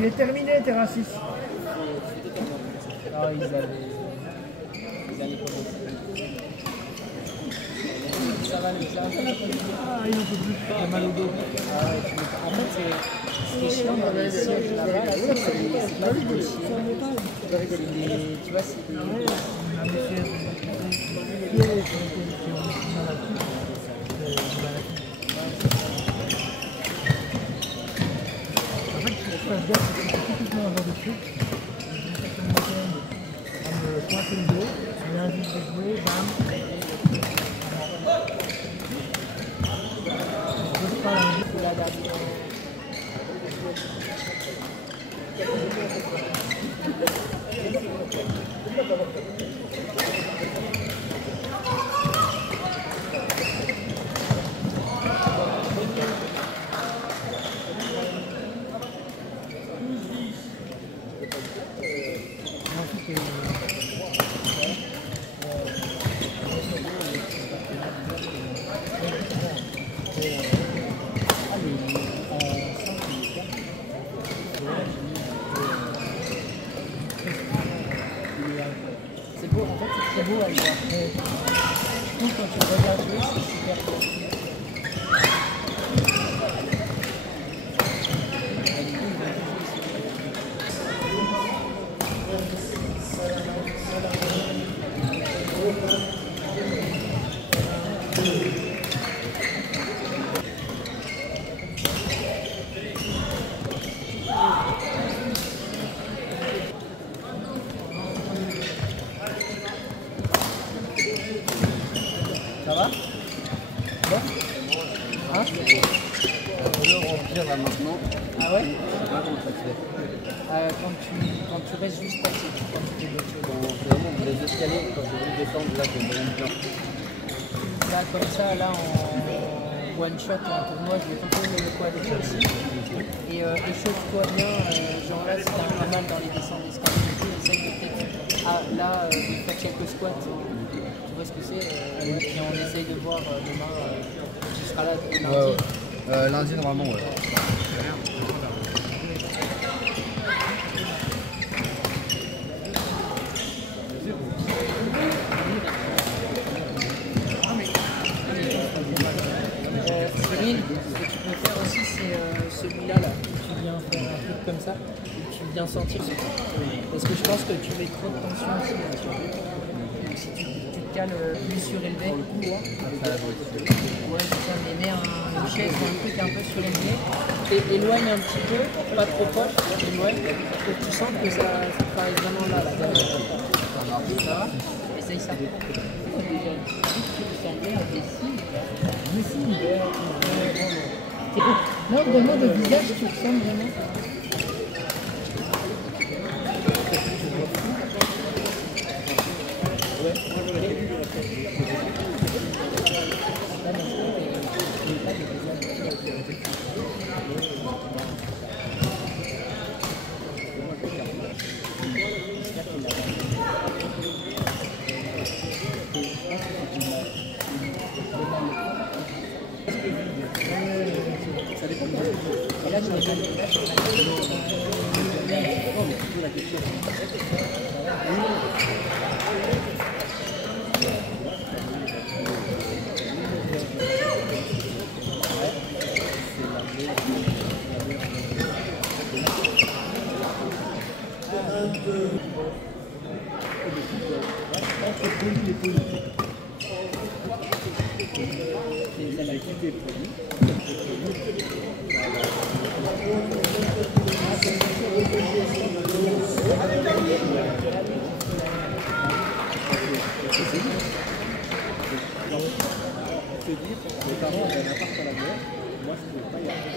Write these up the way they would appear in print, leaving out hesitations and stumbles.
Il est terminé, Terra 6. Ah, ils allaient commencer. Ça va, ça va. Ah, il n'en peut plus. Il a mal au dos. Ah ouais, en fait, ce qui est chiant dans les sièges là-bas, là, c'est pas du tout chier. Tu vois, c'est des... En fait, ce qui se passe bien, c'est que c'est typiquement un genre de truc. À me pointer le dos, je lui invite de jouer, bam. Je sais pas, la dernière. C'est beau, en fait, c'est très beau à voir. Je trouve quand tu le regardes jouer, c'est super beau. Ça va? Bon? Hein? On peut le remplir là maintenant. Ah ouais? Je sais pas comment ça se fait. Quand tu restes juste assis, quand tu fais d'autres choses. C'est vraiment les escaliers, quand je voulais descendre, là, c'est vraiment bien. Là, comme ça, là, en one shot, en tournoi, je vais proposer le quad aussi. Et échauffe-toi bien, genre là, si t'as un mal dans les descentes d'escalier et tout, essaye de peut-être, de faire quelques squats. Tu vois ce que c'est, et on essaye de voir demain, tu seras là lundi. Lundi, normalement, ouais. Cyril, ce que tu peux faire aussi, c'est celui-là, là. Tu viens faire un truc comme ça, et tu viens sentir ce truc. Parce que je pense que tu mets trop de tension aussi, là, tu vois. Donc si tu te cales plus surélevé, ouais, c'est ça, mais mets une chaise ou un truc un peu surélevé, et éloigne un petit peu, pas trop proche, éloigne, pour que tu sens que ça travaille vraiment là, là. Ça va? Essaye ça. Non, vraiment, de visage, tu ressembles vraiment. Ça dépend de et là, je me donne Mes parents avaient un appart à la mer, moi je ne pouvais pas y aller.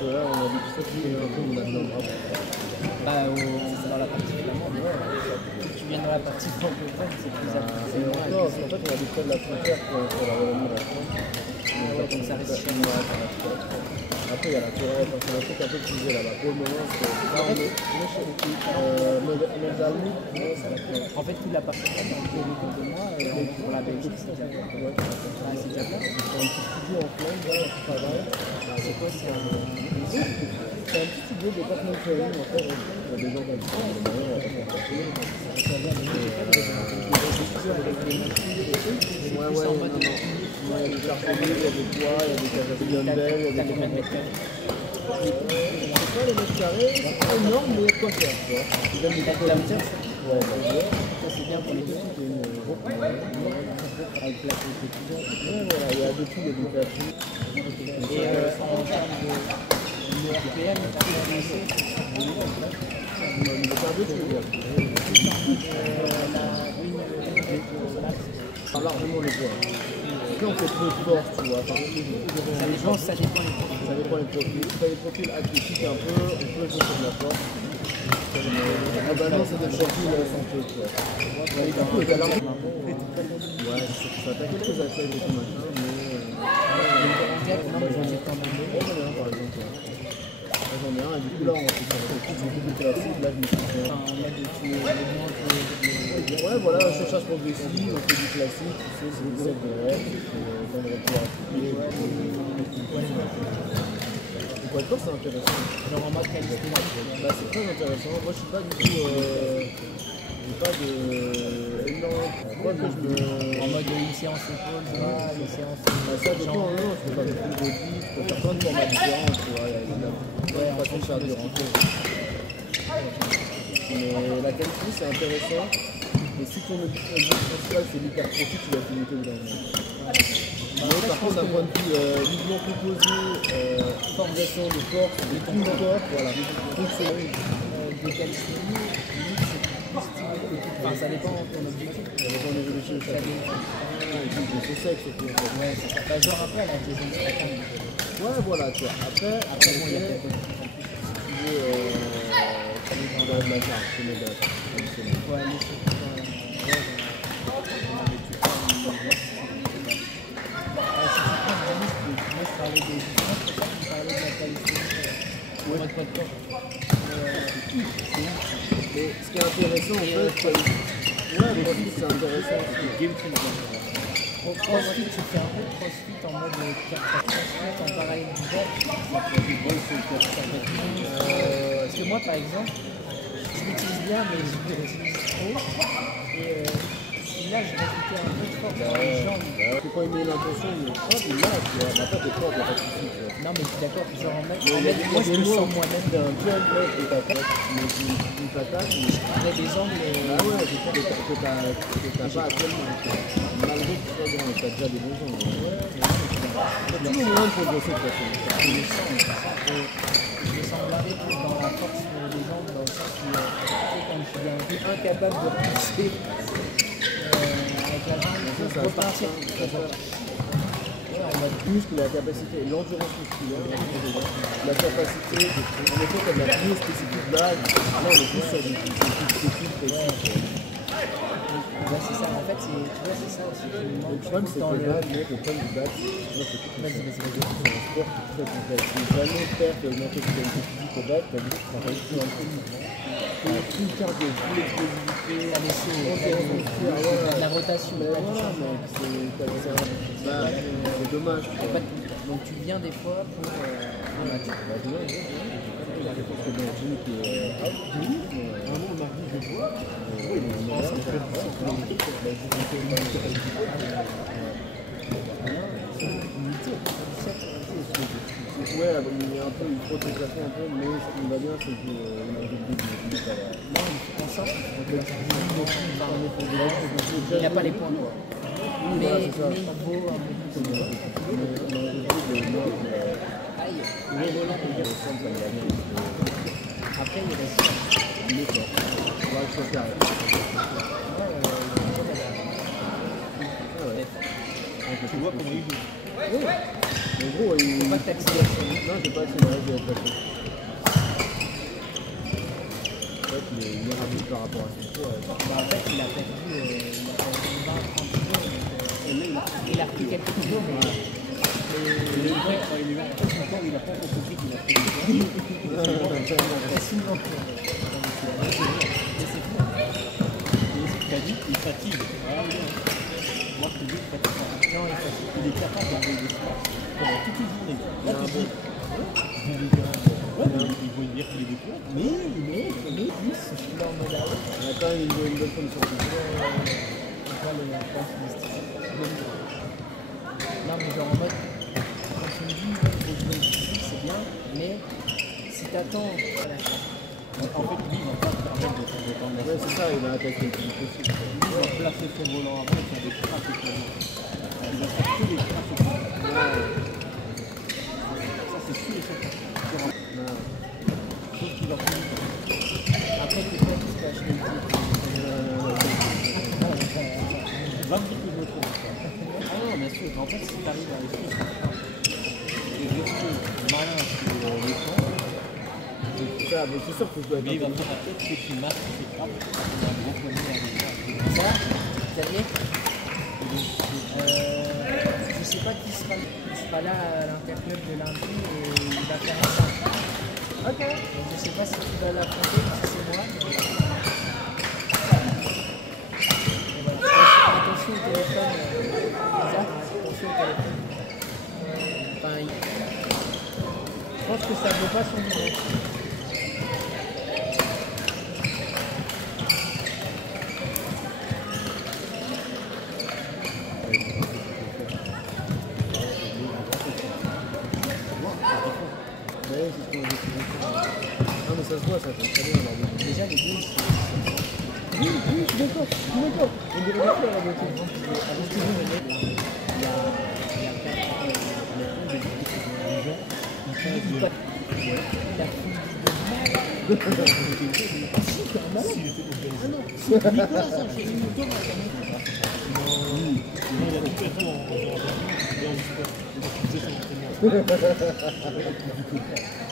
que là, on a dit que ça, c'était un peu mon avis dans le bras. Bah, dans la partie flamande, ouais. Tu viens dans la partie francophone, c'est plus C'est non, parce qu'en fait, on a des près de la frontière pour la Wallonie et la France. donc ça reste chez moi. Après, il y a la Corée, c'est un truc un peu plus là-bas. Pour le moment, c'est. En fait, toute la partie flamande autour de moi, pour la Belgique, c'est déjà bien. C'est déjà bien. Un petit studio en Flandre, là, qui travaille. C'est quoi, c'est un. C'est un petit studio de Batman Sharing, en fait. Il y a des gens comme ça, mais on va pas faire ça. Ouais, ouais, non, non. Il y a des cartonniers, il y a des toits, il y a des cages à Londres, il y a des Combien de mètres carrés? c'est pas les mètres carrés, c'est pas énorme, mais il y a de quoi faire, tu vois. Il y a des La hauteur, ouais, ça c'est bien pour les petits. Avec la côté ouais, voilà, il y a des trucs, il y a des créations. Et en termes de RPM, Il y a pas de pas largement le poids. Là, on fait peu de force, tu vois. Par contre, ça dépend les profils. ça dépend des profils. Si tu as des profils athlétiques un peu, on peut jouer sur de la force. Globalement, c'est des profils sans peu, tu vois. Et du coup, il y a l'argent. Ouais, ça t'a quelques athlètes et tout machin, mais. J'en ai un, par exemple. J'en ai un, et du coup, là, on fait ça. C'est beaucoup plus classique. Là, je me suis fait. Ouais, voilà, séchage progressif, on fait du classique, tu sais, c'est des sets de rêve, dans le retour à appliquer. Le poids de corps, c'est intéressant. Genre en mode qualité. Bah, c'est très intéressant. Moi, je suis pas du tout. J'ai pas de. énorme. Quoi que je me. En mode une séance épaule, une séance. Bah, ça dépend, non, je peux faire des full body, je peux faire plein de formats différents, tu vois. Il y a plein de façons de faire du renfort. Mais la qualité, c'est intéressant. Mais si ton objectif principal c'est l'hypertrophie, tu vas finir au bout d'un moment. Mais par contre, d'un point de vue mouvement composé, formation de force, de tout le corps, voilà. Donc c'est Des calisthénies, enfin ça dépend de ton objectif. ça dépend des évolutions de chaque. Et puis c'est sec surtout. Ouais, c'est ça. Bah, genre un peu à la Jason Statham. Ouais, voilà, tu vois. Après bon, il y a peut-être si tu veux, dans la carte, c'est méga. Ouais, mais c'est Mais ce qui est intéressant, en fait, c'est. Ouais, le profil, c'est intéressant. CrossFit, tu fais un peu de CrossFit en mode CrossFit en pareil parce que moi par exemple, je l'utilise bien mais je l'utilise trop. Et là je rajoutais un peu de force dans les jambes. C'est quand il met l'intention, il frappe, il lâche, tu vois. Mais après, t'es fort, il n'y a pas de soucis, tu vois. Non mais je suis d'accord, genre en mode, Moi, je me sens moi-même. T'es un jump mec et t'attaques, mais tu t'attaques, mais. Avec des angles. Ah ouais, je crois que t'as pas actuellement. Malgré que tu sois grand, t'as déjà des bons angles. Il y a toujours moyen de progresser de toute façon. Je me sens blindé dans la force des jambes, dans le sens où quand je suis un peu incapable de repousser avec la jambe, Ça repartir. On a le muscle, la capacité, l'endurance musculaire, la capacité, en effet, tu as de la prise spécifique là, on est plus sur des spécifiques précis. Ouais, c'est ça, en fait, tu vois, c'est ça aussi qui me Le manque problème, c'est dans que le. le badge, mec, le problème du badge, Vas-y. c'est un sport qui est très complexe. Si jamais faire de l'intensité physique au badge, t'as dit que tu travailles tout un peu de mouvement. Tout le cardio, toute l'explosivité, Les sauts, l'endurance musculaire, voilà. la rotation. Mais voilà, mec, c'est dommage. quoi. Donc tu viens des fois pour un match. Bah, tu vois, je pense que dans Jimmy qui est out, vraiment, on a dit, je vois. Ouais, il y a un peu une protestation un peu, mais ce qui va bien, c'est qu'on a des début. Non, on sent il n'y a pas les points noirs. Mais voilà, il c'est ça. vaut un peu plus. Aïe. Après, il reste. Tu vois comment il joue. En gros, il. Faut pas que t'accélères. Non, j'ai pas accéléré, j'ai plaqué. En fait, il est rapide par rapport à son poids. Bah, en fait, il a perdu 20-30 kilos. Il a pris quelques kilos, mais. Il est prêt, il est là. En fait, son corps, il a pas encore compris qu'il a pris. Facilement. Et c'est fou. Il a dit qu'il fatigue. Ah, oui. Moi, je te dis, il fatigue pas. Non, il fatigue. Il est capable d'avoir des sports pendant toute une journée. Là, tu dis. Ouais, mais ils vont dire qu'il est des poids. Mais il est plus. Il est en mode arrêt. Il a quand même une bonne condition physique. Non, mais genre en mode, quand tu me dis il faut jouer le physique, c'est bien, mais si t'attends. En fait, lui, il va pas te permettre de faire des temps. Ouais, c'est ça, il va attaquer le plus possible. Il va placer son volant avant et faire des crasses au piano. Il va faire que des crasses au piano. Ça, c'est sûr et certain. Sauf qu'il va plus vite. Après, t'es pas qui se cache les titres. Va me dire que je me trompe. Ah non, bien sûr. En fait, si t'arrives à rester Et rester malin sur l'écran, C'est ça, mais c'est sûr que je dois être mais il va intelligent. faire la tête que tu marques, tu fais frappe, il va gros poignet avec ça. ça, Xavier, je sais pas qui sera là à l'interclub de lundi et il va faire un 5. Ok. Donc, je sais pas si tu vas l'affronter ou si c'est moi. Mais voilà. Attention au téléphone, Isaac, attention au téléphone. Enfin, je pense que ça ne vaut pas son numéro. Ouais, c'est ce qu'on a décidé de faire. Non, mais ça se voit, ça fait très bien. Alors, Déjà, les deux, oui, je suis d'accord. On dirait bien faire la beauté. avant que vous venez, il y a 4 ans, il a fini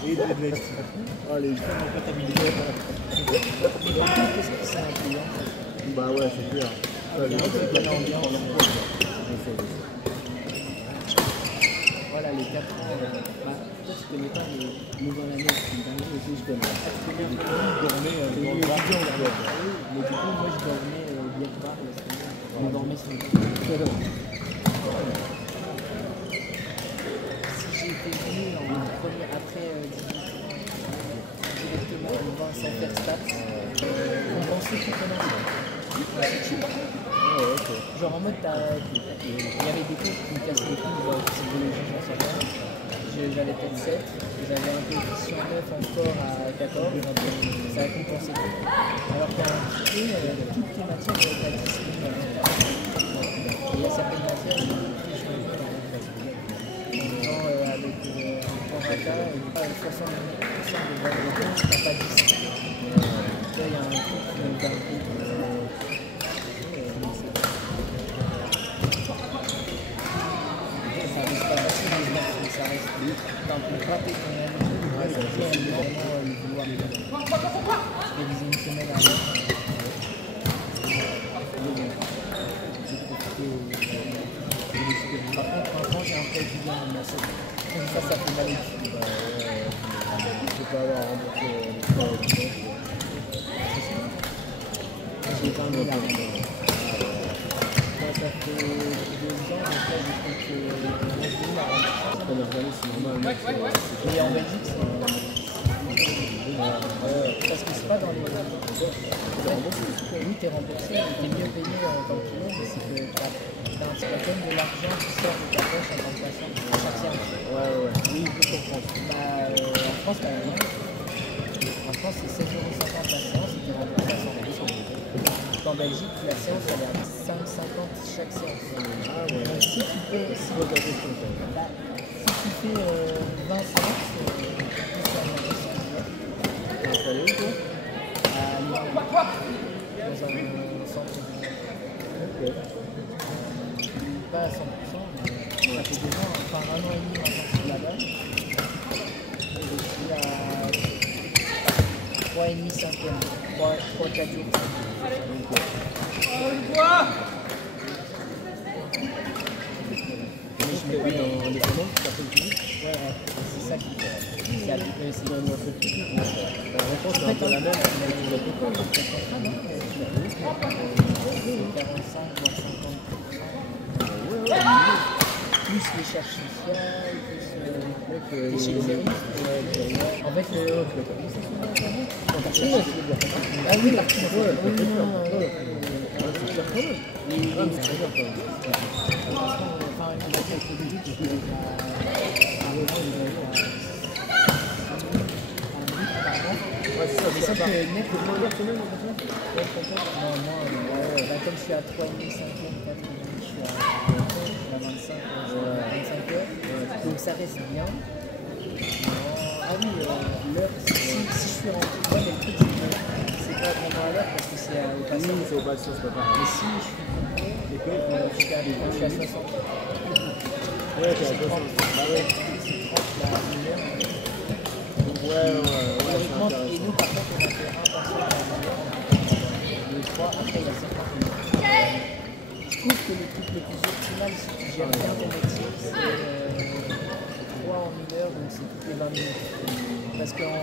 Et de l'Est. Oh, les gens. qu'est-ce que c'est un client? Bah ouais, c'est clair. Ça, les gens, c'est pas l'ambiance. Voilà, les 4 ans. Bah, toi, tu connais pas les nouvelles années, c'est une dinguerie aussi, je connais. Ah, tu connais un peu? Il dormait dans le bar. Mais du coup, moi, je dormais au billet de bar, on dormait sur le Si j'étais venu en premier, après 18 ans, directement en vivant sans faire stats, on pensait qu'on connaissait. Ouais, ok. Genre en mode, il y avait des cours qui me cassaient les couilles, genre psychologie, j'en sais rien. J'avais peut-être 7, j'avais un coefficient 9 encore à 14, ça a compensé tout. Alors qu'en lycée, toutes les matières doivent être à 10. Et il y a certaines matières qui changent. Genre avec un rata, 60% des bonnes réponses, t'as pas 10. Là, il y a un truc qui nous donne un peu. Ça reste pas facile de voir si ça reste un peu frappé quand même. Ouais, ça fait vraiment le vouloir. Je révisé une semaine avant. J'ai profité. Par contre, maintenant j'ai un peu étudié en massage. Ça fait mal au cul. Je peux pas avoir remboursé les frais du temps. J'ai 20 000 à rendre. Ça fait 2 ans, donc là j'ai fait que 11 000 à rendre. Première année, c'est normal. Et en Belgique, c'est. Parce que c'est pas dans les. Oui, t'es remboursé, t'es mieux payé en tant que client, mais c'est que t'as quand même de l'argent qui sort de ta poche en tant que patient à chaque séance. Ouais. Oui, je comprends. Bah, en France, t'as rien. En France, c'est 7,50 € la séance et t'es remboursé à 100 €. En Belgique, la séance, elle est à 5,50 € chaque séance. Ah ouais. Donc si tu fais. Je pose la question, ça. Bah, si tu fais 20 séances, c'est un T'es installé où, toi? à Lyon, dans un centre de Ok. pas à 100%, mais ça fait 2 ans, enfin 1 an et demi maintenant. 3,5, 5e. 3-4 jours. Je mets pas en descendant, ça fait le physique. Ouais, c'est ça qui fait. C'est habitué, c'est C'est un peu le physique. Je pense que c'est un peu la même, mais tu vas tout faire. c'est 45 voire 50%. Plus les charges sociales, plus les chèques services. En fait, ah oui, l'article. C'est cher quand même. C'est cher quand même. Enfin, une boîte avec le budget, tu peux Ouais, c'est ça, mais ça, c'est que net, pour moi, la semaine, non, moi, comme je suis à 3,5, 4, je suis à 25 heures. Donc ça reste bien. Ah oui, l'heure, si je suis rentré, ouais, mais le truc, c'est pas vraiment à l'heure parce que c'est au passage. oui, c'est au bassin, c'est pas pareil. Mais si je suis complet, et que je suis à 60. Ouais, c'est à 60. Bah ouais. C'est 30 là, à 1 heure. Ouais, Théoriquement, c'est et nous par contre on a fait 1 par semaine à 1 heure, le 3, après il y a 50 minutes. Je trouve que le truc le plus optimal si tu gères bien ton métier, c'est 3 en 1 heure, donc c'est toutes les 20 minutes. Parce qu'en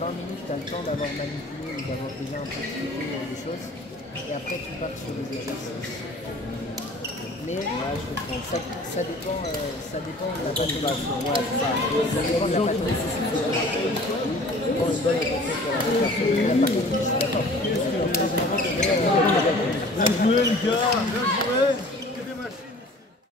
20 minutes, tu as le temps d'avoir manipulé ou d'avoir déjà un peu expliqué des choses, et après tu pars sur les exercices. Mais ça dépend de la motivation. Ouais, c'est ça. Ça dépend de la pathologie. Prends une bonne attention sur la Bien joué les gars, bien joué.